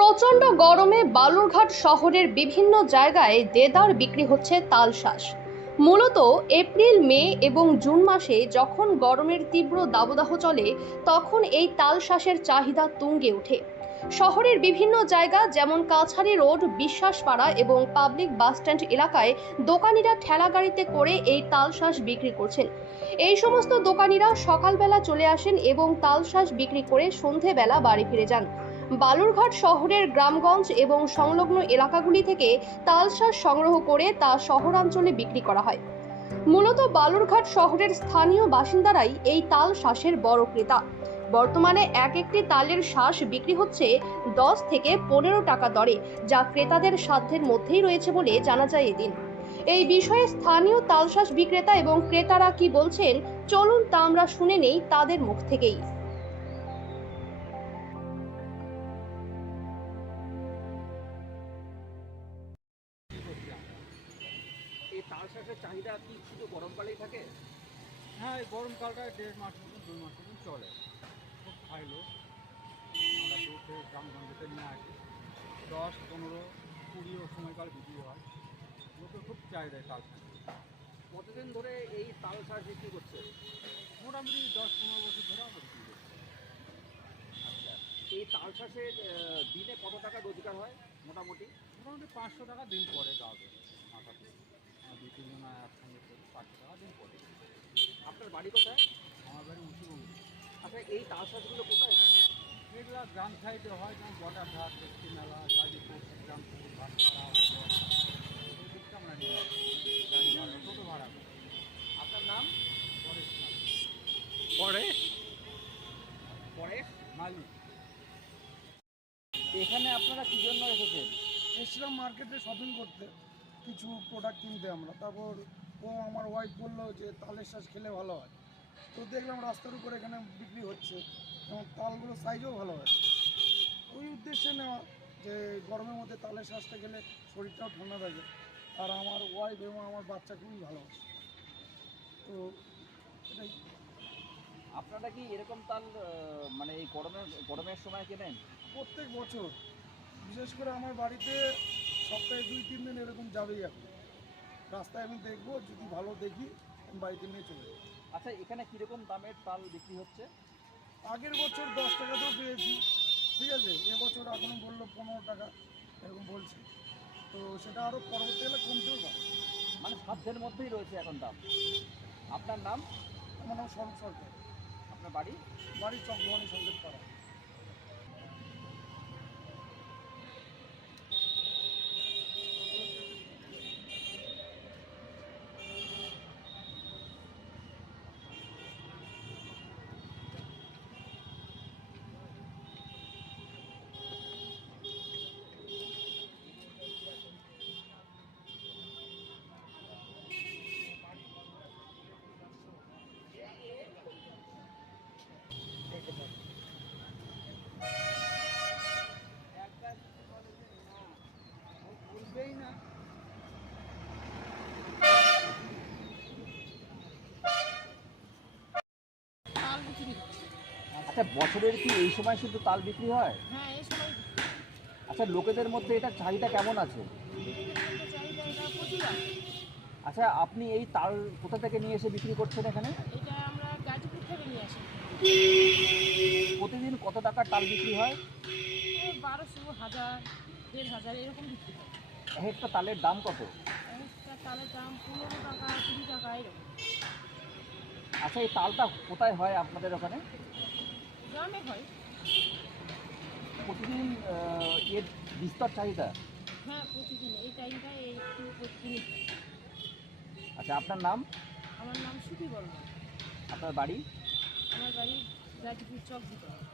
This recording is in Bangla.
প্রচণ্ড গরমে বালুরঘাট শহরের বিভিন্ন জায়গায় দেদার বিক্রি হচ্ছে তালশাঁস। মূলত এপ্রিল, মে এবং জুন মাসে যখন গরমের তীব্র দাবদাহ চলে, তখন এই তালশাঁসের চাহিদা তুঙ্গে ওঠে। শহরের বিভিন্ন জায়গা যেমন কাছারি রোড, বিশ্বাসপাড়া এবং পাবলিক বাসস্ট্যান্ড এলাকায় দোকানিরা ঠেলা গাড়িতে করে এই তালশাঁস বিক্রি করছেন। এই সমস্ত দোকানিরা সকালবেলা চলে আসেন এবং তালশাঁস বিক্রি করে সন্ধেবেলা বাড়ি ফিরে যান। বালুরঘাট শহরের গ্রামগঞ্জ এবং সংলগ্ন এলাকাগুলি থেকে তালশাঁস সংগ্রহ করে তা শহরাঞ্চলে বিক্রি করা হয়। মূলত বালুরঘাট শহরের স্থানীয় বাসিন্দারাই এই তালশাঁসের বড় ক্রেতা। বর্তমানে একটি তালের শাঁস বিক্রি হচ্ছে 10 থেকে 15 টাকা দরে, যা ক্রেতাদের সাধ্যের মধ্যেই রয়েছে বলে জানা যায় এদিন। এই বিষয়ে স্থানীয় তালশাঁস বিক্রেতা এবং ক্রেতারা কি বলছেন, চলুন তা আমরা শুনে নেই তাদের মুখ থেকেই। এই তালশাঁসের চাহিদা কি শুধু গরমকালেই থাকে? হ্যাঁ, এই গরমকালটায় 1.5 মাস মতন 2 মাস মতন চলে। খুব খাই লোক। আমরা দূর থেকে গ্রামগঞ্জে নিয়ে আসি। 10, 15, 20 সময়কাল বিক্রি হয়। লোকের খুব চাহিদা তালশাঁস। কতদিন ধরে এই তালশাঁস বিক্রি করছে? মোটামুটি 10-15 বছর ধরে আমরা বিক্রি করছি। আচ্ছা, এই তালশাঁসের দিনে কত টাকা রোজগার হয় মোটামুটি? মোটামুটি 500 টাকা দিন পরে যাবে মাথাতে। 2-3 জনা একসঙ্গে করি, 500 টাকা দিন পরে। আপনার বাড়ি কোথায়? আমার বাড়ি মুন্সিগঞ্জ। আচ্ছা, এই তালশাঁসগুলো কোথায় হয়? এগুলো গ্রাম সাইডে হয়, যেমন বটারঘাট, দক্ষিণ মেলা, গাজীপুর, শ্রীরামপুর, ভাটপাড়া, এই দিকটা আমরা নিয়ে আসি। গাড়ি ভাড়া, টোটো ভাড়া করি। আপনার নাম? পরেশ পরেশ পরেশ মালিক। এখানে আপনারা কি জন্য এসেছেন? এসছিলাম মার্কেটে শপিং করতে, কিছু প্রোডাক্ট কিনতে আমরা। তারপর আমার ওয়াইফ বললো যে তালের শাঁস খেলে ভালো হয়, তো দেখলাম রাস্তার উপর এখানে বিক্রি হচ্ছে এবং তালগুলো সাইজও ভালো হয়। ওই উদ্দেশ্যে নেওয়া যে গরমের মধ্যে তালের শাঁসটা খেলে শরীরটাও ঠান্ডা থাকে, আর আমার ওয়াইফ এবং আমার বাচ্চা খুবই ভালোবাসে, তো এটাই। আপনারা কি এরকম তাল মানে এই গরমের সময় কেনেন? প্রত্যেক বছর, বিশেষ করে আমার বাড়িতে সপ্তাহে 2-3 দিন এরকম যাবেই। এখন রাস্তায় আমি দেখবো, যদি ভালো দেখি আমি বাড়িতে নিয়ে চলে যাবো। আচ্ছা, এখানে কীরকম দামের তাল বিক্রি হচ্ছে? আগের বছর 10 টাকাতেও পেয়েছি, ঠিক আছে। এবছর এখন বললো 15 টাকা এরকম বলছে, তো সেটা আরও পরবর্তীকালে কমতেও পারে। মানে সাধ্যের মধ্যেই রয়েছে এখন দাম। আপনার নাম? আমার নাম স্বরূপ সরকার, আপনার বাড়ি? বাড়ির চক্রবাণী সন্দেশ পাড়া। বলবেই না। তাল বিক্রি হচ্ছে। আচ্ছা, বছরের কি এই সময় শুধু তাল বিক্রি হয়? হ্যাঁ, এই সময় আচ্ছা, লোকেদের মধ্যে এটার চাহিদা কেমন আছে? চাহিদা এটা প্রচুর আছে। আচ্ছা, আপনি এই তাল কোথা থেকে নিয়ে এসে বিক্রি করছেন এখানে? এটা আমরা গাজীপুর থেকে নিয়ে আসি। প্রতিদিন কত টাকার তাল বিক্রি হয়? 1200, 1000, 1500 এরকম বিক্রি হয়। এক একটা তালের দাম কত? একটা তালের দাম 15 টাকা, 20 টাকা এরকম। আচ্ছা, এই তালটা কোথায় হয় আপনাদের ওখানে? গ্রামে হয়। প্রতিদিন এর বিস্তর চাহিদা? হ্যাঁ, প্রতিদিন এই টাইমটায় একটু প্রতিদিন হয়। আচ্ছা, আপনার নাম? আমার নাম সুখী বর্মন। আপনার বাড়ি? আমার বাড়ি গাজীপুর চক ভিতরে।